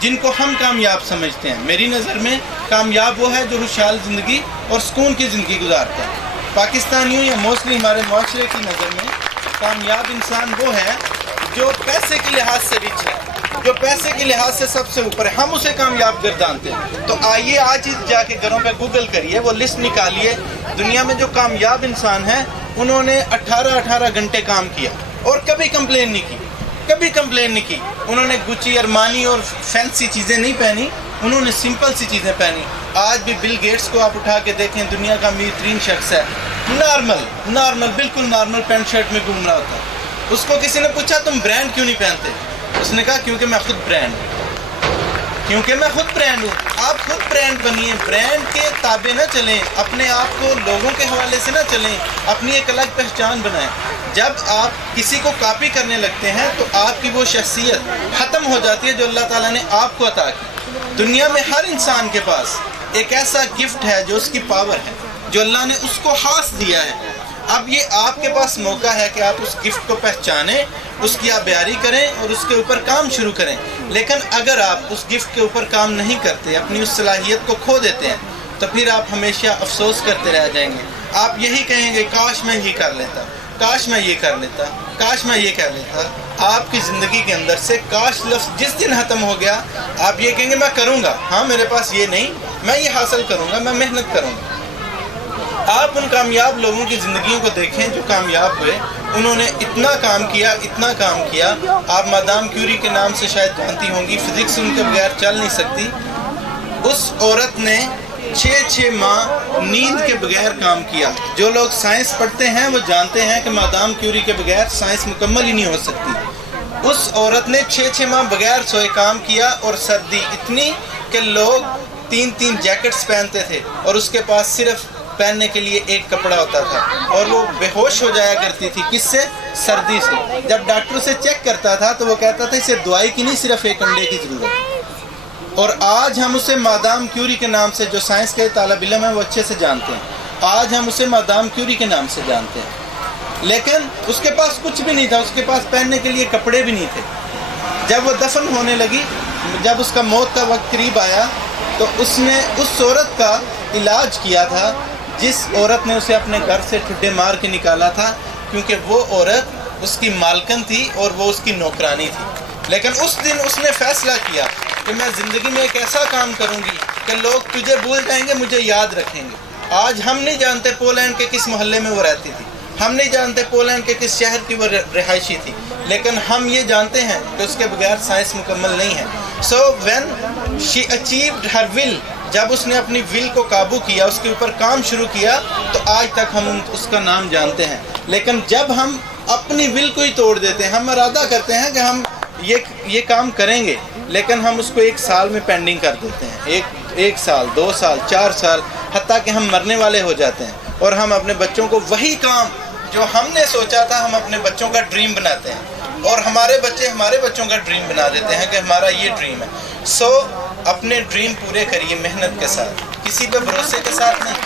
جن کو ہم کامیاب سمجھتے ہیں. میری نظر میں کامیاب وہ ہے جو خوشحال زندگی اور سکون کی زندگی گزارتا ہے. پاکستانیوں یا موسٹلی ہمارے معاشرے کی نظر میں کامیاب انسان وہ ہے جو پیسے کے لحاظ سے رچ ہے, جو پیسے کے لحاظ سے سب سے اوپر ہے. ہم اسے کامیاب گردانتے ہیں. تو آئیے آج جا کے گھروں پہ گوگل کریے, وہ لسٹ نکالیے. دنیا میں جو کامیاب انسان ہیں انہوں نے 18 گھنٹے کام کیا اور کبھی کمپلین نہیں کی, کبھی کمپلین نہیں کی. انہوں نے گچی ارمانی اور فینسی چیزیں نہیں پہنی, انہوں نے سمپل سی چیزیں پہنی. آج بھی بل گیٹس کو آپ اٹھا کے دیکھیں, دنیا کا امیر ترین شخص ہے, نارمل بالکل نارمل پینٹ شرٹ میں گھوم رہا ہوتا ہے. اس کو کسی نے پوچھا تم برانڈ کیوں نہیں پہنتے؟ اس نے کہا کیونکہ میں خود برانڈ ہوں, کیونکہ میں خود برانڈ ہوں. آپ خود برانڈ بنیے, برانڈ کے تابع نہ چلیں, اپنے آپ کو لوگوں کے حوالے سے نہ چلیں, اپنی ایک الگ پہچان بنائیں. جب آپ کسی کو کاپی کرنے لگتے ہیں تو آپ کی وہ شخصیت ختم ہو جاتی ہے جو اللہ تعالیٰ نے آپ کو عطا کی. دنیا میں ہر انسان کے پاس ایک ایسا گفٹ ہے جو اس کی پاور ہے, جو اللہ نے اس کو خاص دیا ہے. اب یہ آپ کے پاس موقع ہے کہ آپ اس گفٹ کو پہچانیں, اس کی آپ بیاری کریں اور اس کے اوپر کام شروع کریں. لیکن اگر آپ اس گفٹ کے اوپر کام نہیں کرتے, اپنی اس صلاحیت کو کھو دیتے ہیں, تو پھر آپ ہمیشہ افسوس کرتے رہ جائیں گے. آپ یہی کہیں گے کاش میں یہ کر لیتا, کاش میں یہ کر لیتا, کاش میں یہ کر لیتا. آپ کی زندگی کے اندر سے کاش لفظ جس دن ختم ہو گیا, آپ یہ کہیں گے میں کروں گا, ہاں میرے پاس یہ نہیں, میں یہ حاصل کروں گا, میں محنت کروں گا. آپ ان کامیاب لوگوں کی زندگیوں کو دیکھیں جو کامیاب ہوئے. انہوں نے اتنا کام کیا. آپ مادام کیوری کے نام سے شاید جانتی ہوں گی, فزکس ان کے بغیر چل نہیں سکتی. اس عورت نے 6 ماہ نیند کے بغیر کام کیا. جو لوگ سائنس پڑھتے ہیں وہ جانتے ہیں کہ مادام کیوری کے بغیر سائنس مکمل ہی نہیں ہو سکتی. اس عورت نے 6 ماہ بغیر سوئے کام کیا, اور سردی اتنی کہ لوگ 3 جیکٹس پہنتے تھے اور اس کے پاس صرف پہننے کے لیے ایک کپڑا ہوتا تھا, اور وہ بے ہوش ہو جایا کرتی تھی. کس سے؟ سردی سے. جب ڈاکٹر اسے چیک کرتا تھا تو وہ کہتا تھا اسے دوائی کی نہیں, صرف ایک انڈے کی ضرورت. اور آج ہم اسے مادام کیوری کے نام سے, جو سائنس کے طالب علم ہیں وہ اچھے سے جانتے ہیں, آج ہم اسے مادام کیوری کے نام سے جانتے ہیں. لیکن اس کے پاس کچھ بھی نہیں تھا, اس کے پاس پہننے کے لیے کپڑے بھی نہیں تھے. جب وہ دفن ہونے لگی, جب اس کا موت کا وقت قریب آیا, تو اس نے اس عورت کا علاج کیا تھا جس عورت نے اسے اپنے گھر سے ٹھڈے مار کے نکالا تھا, کیونکہ وہ عورت اس کی مالکن تھی اور وہ اس کی نوکرانی تھی. لیکن اس دن اس نے فیصلہ کیا کہ میں زندگی میں ایک ایسا کام کروں گی کہ لوگ تجھے بھول جائیں گے, مجھے یاد رکھیں گے. آج ہم نہیں جانتے پولینڈ کے کس محلے میں وہ رہتی تھی, ہم نہیں جانتے پولینڈ کے کس شہر کی وہ رہائشی تھی, لیکن ہم یہ جانتے ہیں کہ اس کے بغیر سائنس مکمل نہیں ہے. So when she achieved her will, جب اس نے اپنی ول کو قابو کیا, اس کے اوپر کام شروع کیا, تو آج تک ہم اس کا نام جانتے ہیں. لیکن جب ہم اپنی ول کو ہی توڑ دیتے ہیں, ہم ارادہ کرتے ہیں کہ ہم یہ کام کریں گے, لیکن ہم اس کو 1 سال میں پینڈنگ کر دیتے ہیں, 1 سال 2 سال 4 سال, حتیٰ کہ ہم مرنے والے ہو جاتے ہیں, اور ہم اپنے بچوں کو وہی کام جو ہم نے سوچا تھا, ہم اپنے بچوں کا ڈریم بناتے ہیں, اور ہمارے بچے ہمارے بچوں کا ڈریم بنا دیتے ہیں کہ ہمارا یہ ڈریم ہے. سو اپنے ڈریم پورے کریے محنت کے ساتھ, کسی پہ بھروسے کے ساتھ نہیں.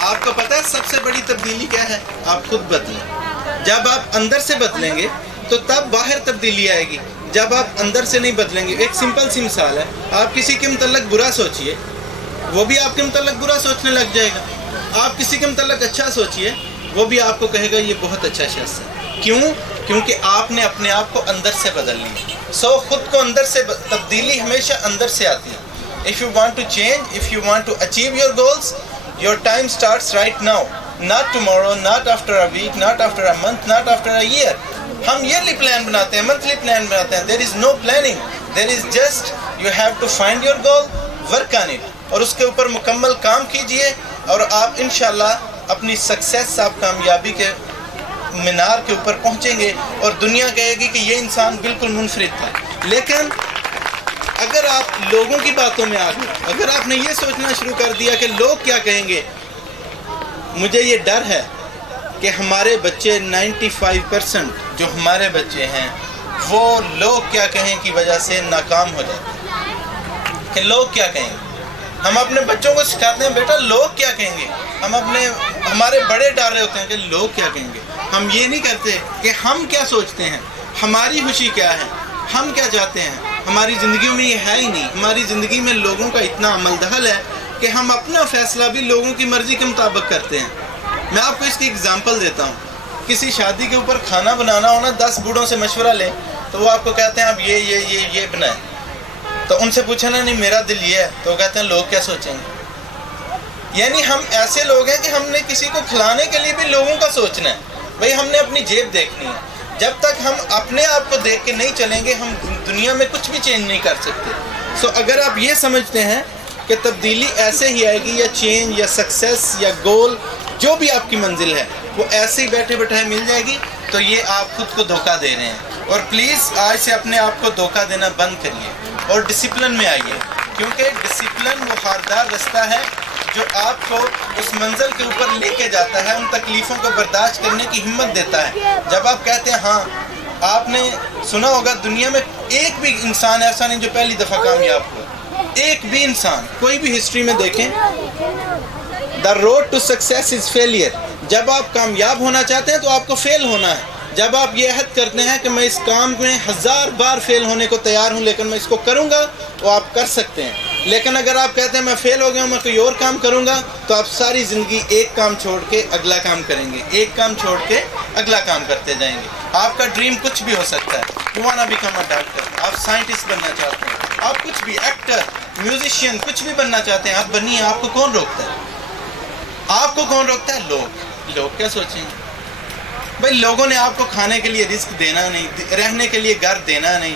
آپ کو پتہ ہے سب سے بڑی تبدیلی کیا ہے؟ آپ خود بدلیں. جب آپ اندر سے بدلیں گے تو تب باہر تبدیلی آئے گی. جب آپ اندر سے نہیں بدلیں گے, ایک سمپل سی مثال ہے, آپ کسی کے متعلق برا سوچئے, وہ بھی آپ کے متعلق برا سوچنے لگ جائے گا. آپ کسی کے متعلق اچھا سوچئے, وہ بھی آپ کو کہے گا یہ بہت اچھا شخص ہے. کیوں؟ کیونکہ آپ نے اپنے آپ کو اندر سے بدل لیا. سو خود کو اندر سے, تبدیلی ہمیشہ اندر سے آتی ہے. If you want to change, if you want to achieve your goals, your time starts right now. Not tomorrow, not after a week, not after a month, not after a year. ہم yearly plan بناتے ہیں, monthly plan بناتے ہیں. There is no planning. There is just you have to find your goal, work on it. اور اس کے اوپر مکمل کام کیجئے, اور آپ انشاءاللہ اپنی سکسیس, آپ کامیابی کے مینار کے اوپر پہنچیں گے, اور دنیا کہے گی کہ یہ انسان بالکل منفرد تھا. لیکن اگر آپ لوگوں کی باتوں میں آ گئے, اگر آپ نے یہ سوچنا شروع کر دیا کہ لوگ کیا کہیں گے, مجھے یہ ڈر ہے کہ ہمارے بچے 95% جو ہمارے بچے ہیں وہ لوگ کیا کہیں کی وجہ سے ناکام ہو جاتے ہیں. کہ لوگ کیا کہیں گے. ہم اپنے بچوں کو سکھاتے ہیں بیٹا لوگ کیا کہیں گے, ہمارے بڑے ڈر رہے ہوتے ہیں کہ لوگ کیا کہیں گے. ہم یہ نہیں کرتے کہ ہم کیا سوچتے ہیں, ہماری خوشی کیا ہے, ہم کیا چاہتے ہیں؟ ہماری زندگیوں میں یہ ہے ہی نہیں. ہماری زندگی میں لوگوں کا اتنا عمل دخل ہے کہ ہم اپنا فیصلہ بھی لوگوں کی مرضی کے مطابق کرتے ہیں. میں آپ کو اس کی اگزامپل دیتا ہوں. کسی شادی کے اوپر کھانا بنانا ہونا 10 بوڑھوں سے مشورہ لیں تو وہ آپ کو کہتے ہیں اب یہ بنائیں. تو ان سے پوچھا نا نہیں میرا دل یہ ہے تو وہ کہتے ہیں لوگ کیا سوچیں گے. یعنی ہم ایسے لوگ ہیں کہ ہم نے کسی کو کھلانے کے لیے بھی لوگوں کا سوچنا ہے. بھئی ہم نے اپنی جیب دیکھنی ہے. جب تک ہم اپنے آپ کو دیکھ کے نہیں چلیں گے ہم دنیا میں کچھ بھی چینج نہیں کر سکتے. سو اگر آپ یہ سمجھتے ہیں کہ تبدیلی ایسے ہی آئے گی یا چینج یا سکسیس یا گول جو بھی آپ کی منزل ہے وہ ایسے ہی بیٹھے بیٹھائے مل جائے گی تو یہ آپ خود کو دھوکہ دے رہے ہیں. اور پلیز آج سے اپنے آپ کو دھوکہ دینا بند کریے اور ڈسپلن میں آئیے, کیونکہ ڈسپلن وہ خاردار رستہ ہے جو آپ کو اس منزل کے اوپر لے کے جاتا ہے, ان تکلیفوں کو برداشت کرنے کی ہمت دیتا ہے. جب آپ کہتے ہیں ہاں, آپ نے سنا ہوگا دنیا میں ایک بھی انسان ایسا نہیں جو پہلی دفعہ کامیاب ہوا. ایک بھی انسان, کوئی بھی ہسٹری میں دیکھیں, the road to success is failure. جب آپ کامیاب ہونا چاہتے ہیں تو آپ کو فیل ہونا ہے. جب آپ یہ عہد کرتے ہیں کہ میں اس کام میں 1000 بار فیل ہونے کو تیار ہوں لیکن میں اس کو کروں گا, تو آپ کر سکتے ہیں. لیکن اگر آپ کہتے ہیں میں فیل ہو گیا ہوں میں کوئی اور کام کروں گا, تو آپ ساری زندگی ایک کام چھوڑ کے اگلا کام کریں گے, ایک کام چھوڑ کے اگلا کام کرتے جائیں گے. آپ کا ڈریم کچھ بھی ہو سکتا ہے. You want to become a doctor, آپ سائنٹسٹ بننا چاہتے ہیں, آپ کچھ بھی, ایکٹر, میوزیشین, کچھ بھی بننا چاہتے ہیں, آپ بنیے. آپ کو کون روکتا ہے؟ آپ کو کون روکتا ہے؟ لوگ کیا سوچیں گے؟ بھائی لوگوں نے آپ کو کھانے کے لیے رزق دینا نہیں, رہنے کے لیے گھر دینا نہیں,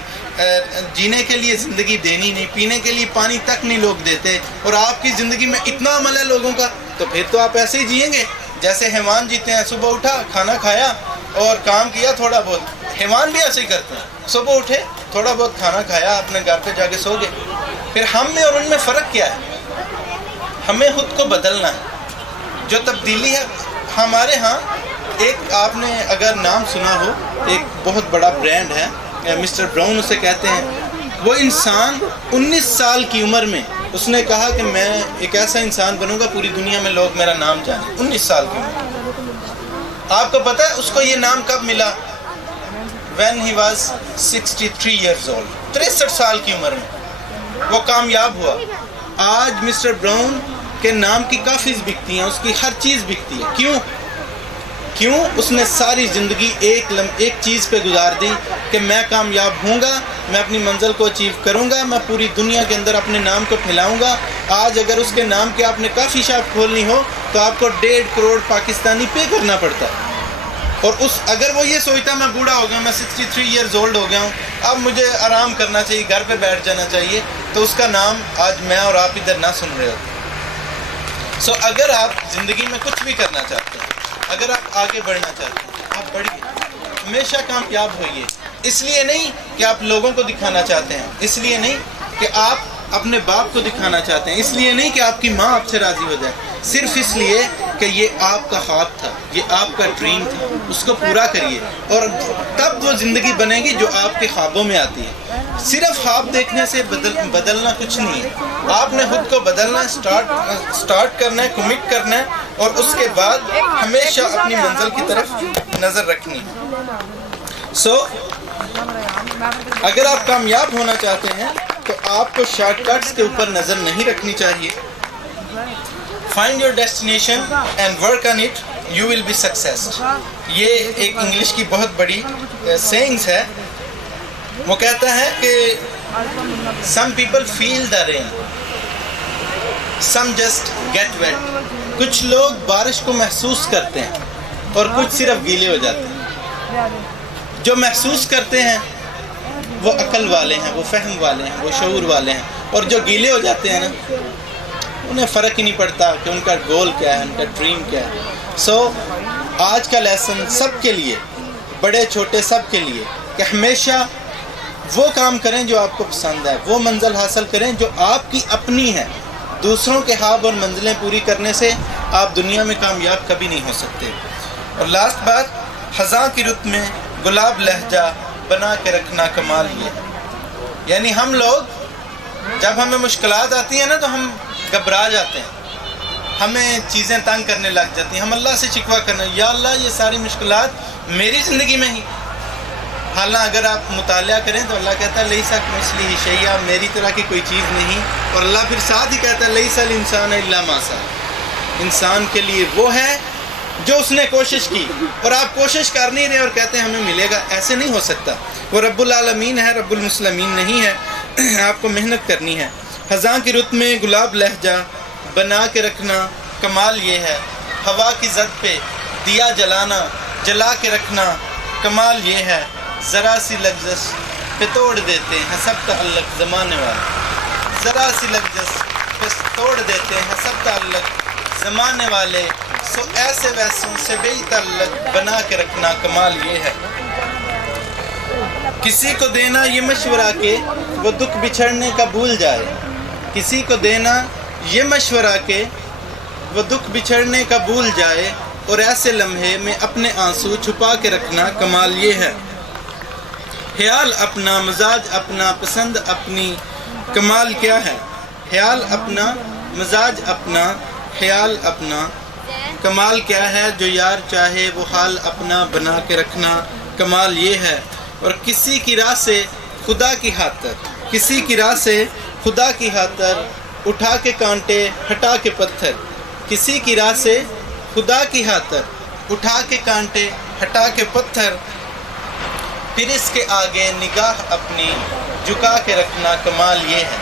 جینے کے لیے زندگی دینی نہیں, پینے کے لیے پانی تک نہیں لوگ دیتے, اور آپ کی زندگی میں اتنا عمل ہے لوگوں کا, تو پھر تو آپ ایسے ہی جئیں گے جیسے حیوان جیتے ہیں. صبح اٹھا, کھانا کھایا اور کام کیا تھوڑا بہت. حیوان بھی ایسے ہی کرتے ہیں, صبح اٹھے تھوڑا بہت کھانا کھایا, اپنے گھر پہ جا کے سو گئے. پھر ہم میں اور ان میں فرق کیا ہے؟ ہمیں خود کو بدلنا ہے. جو تبدیلی ہے ہمارے ہاں, ایک آپ نے اگر نام سنا ہو, ایک بہت بڑا برانڈ ہے مسٹر براؤن اسے کہتے ہیں. وہ انسان 19 سال کی عمر میں اس نے کہا کہ میں ایک ایسا انسان بنوں گا پوری دنیا میں لوگ میرا نام جانیں. 19 سال کی عمر. آپ کو پتہ ہے اس کو یہ نام کب ملا؟ when he was 63 years old. 63 سال کی عمر میں وہ کامیاب ہوا. آج مسٹر براؤن کے نام کی کافی بکتی ہیں, اس کی ہر چیز بکتی ہے. کیوں؟ اس نے ساری زندگی ایک چیز پہ گزار دی کہ میں کامیاب ہوں گا, میں اپنی منزل کو اچیو کروں گا, میں پوری دنیا کے اندر اپنے نام کو پھیلاؤں گا. آج اگر اس کے نام کے آپ نے کافی شاپ کھولنی ہو تو آپ کو 1.5 کروڑ پاکستانی پے کرنا پڑتا ہے. اور اگر وہ یہ سوچتا میں بوڑھا ہو گیا, میں 63 ایئرز اولڈ ہو گیا ہوں, اب مجھے آرام کرنا چاہیے, گھر پہ بیٹھ جانا چاہیے, تو اس کا نام آج میں اور آپ ادھر نہ سن رہے ہوتے. سو اگر آپ زندگی میں کچھ بھی کرنا چاہتے ہیں, اگر آپ آگے بڑھنا چاہتے ہیں, آپ بڑھیے, ہمیشہ کامیاب ہوئیے. اس لیے نہیں کہ آپ لوگوں کو دکھانا چاہتے ہیں, اس لیے نہیں کہ آپ اپنے باپ کو دکھانا چاہتے ہیں, اس لیے نہیں کہ آپ کی ماں آپ سے راضی ہو جائے, صرف اس لیے کہ یہ آپ کا خواب تھا, یہ آپ کا ڈریم تھا, اس کو پورا کریے. اور تب وہ زندگی بنے گی جو آپ کے خوابوں میں آتی ہے. صرف خواب دیکھنے سے بدلنا کچھ نہیں ہے. آپ نے خود کو بدلنا, سٹارٹ کرنا ہے, کمٹ کرنا ہے, اور اس کے بعد ہمیشہ اپنی منزل کی طرف نظر رکھنی ہے. سو اگر آپ کامیاب ہونا چاہتے ہیں تو آپ کو شارٹ کٹس کے اوپر نظر نہیں رکھنی چاہیے. Find your destination and work on it, you will be success. یہ ایک انگلش کی بہت بڑی سینگز ہے. وہ کہتا ہے کہ some people feel the rain, some just get wet. کچھ لوگ بارش کو محسوس کرتے ہیں اور کچھ صرف گیلے ہو جاتے ہیں. جو محسوس کرتے ہیں وہ عقل والے ہیں, وہ فہم والے ہیں, وہ شعور والے ہیں, اور جو گیلے ہو جاتے ہیں نا انہیں فرق ہی نہیں پڑتا کہ ان کا گول کیا ہے, ان کا ڈریم کیا ہے. سو آج کا لیسن سب کے لیے, بڑے چھوٹے سب کے لیے, کہ ہمیشہ وہ کام کریں جو آپ کو پسند ہے, وہ منزل حاصل کریں جو آپ کی اپنی ہے. دوسروں کے خواب اور منزلیں پوری کرنے سے آپ دنیا میں کامیاب کبھی نہیں ہو سکتے. اور لاسٹ بات, خزاں کی رت میں گلاب لہجہ بنا کے رکھنا کمال یہ ہے. یعنی ہم لوگ جب ہمیں مشکلات آتی ہیں نا تو ہم گھبرا جاتے ہیں, ہمیں چیزیں تنگ کرنے لگ جاتی ہیں, ہم اللہ سے شکوہ کرنا, یا اللہ یہ ساری مشکلات میری زندگی میں ہی, حالانکہ اگر آپ مطالعہ کریں تو اللہ کہتا ہے لیسا کمثلہ شیء، میری طرح کی کوئی چیز نہیں، اور اللہ پھر ساتھ ہی کہتا ہے لیس الانسان الا ما سعى، انسان کے لیے وہ ہے جو اس نے کوشش کی، اور آپ کوشش کر نہیں رہے اور کہتے ہیں ہمیں ملے گا، ایسے نہیں ہو سکتا۔ وہ رب العالمین ہے، رب المسلمین نہیں ہے، آپ کو محنت کرنی ہے۔ خزاں کی رت میں گلاب لہجہ بنا کے رکھنا کمال یہ ہے، ہوا کی زد پہ دیا جلانا جلا کے رکھنا کمال یہ ہے، ذرا سی لغزش پہ توڑ دیتے ہیں سب تعلق زمانے والے، ذرا سی لغزش پہ توڑ دیتے ہیں سب تعلق زمانے والے، سو ایسے ویسوں سے بے تعلق بنا کے رکھنا کمال یہ ہے۔ کسی کو دینا یہ مشورہ کہ وہ دکھ بچھڑنے کا بھول جائے، کسی کو دینا یہ مشورہ کہ وہ دکھ بچھڑنے کا بھول جائے، اور ایسے لمحے میں اپنے آنسو چھپا کے رکھنا کمال یہ ہے۔ خیال اپنا، مزاج اپنا، پسند اپنی، کمال کیا ہے؟ خیال اپنا، مزاج اپنا، خیال اپنا، کمال کیا ہے؟ جو یار چاہے وہ حال اپنا بنا کے رکھنا کمال یہ ہے۔ اور کسی کی راہ سے خدا کی خاطر، کسی کی راہ سے خدا کی خاطر اٹھا کے کانٹے ہٹا کے پتھر، کسی کی راہ سے خدا کی خاطر اٹھا کے کانٹے ہٹا کے پتھر، پھر اس کے آگے نگاہ اپنی جھکا کے رکھنا کمال یہ ہے۔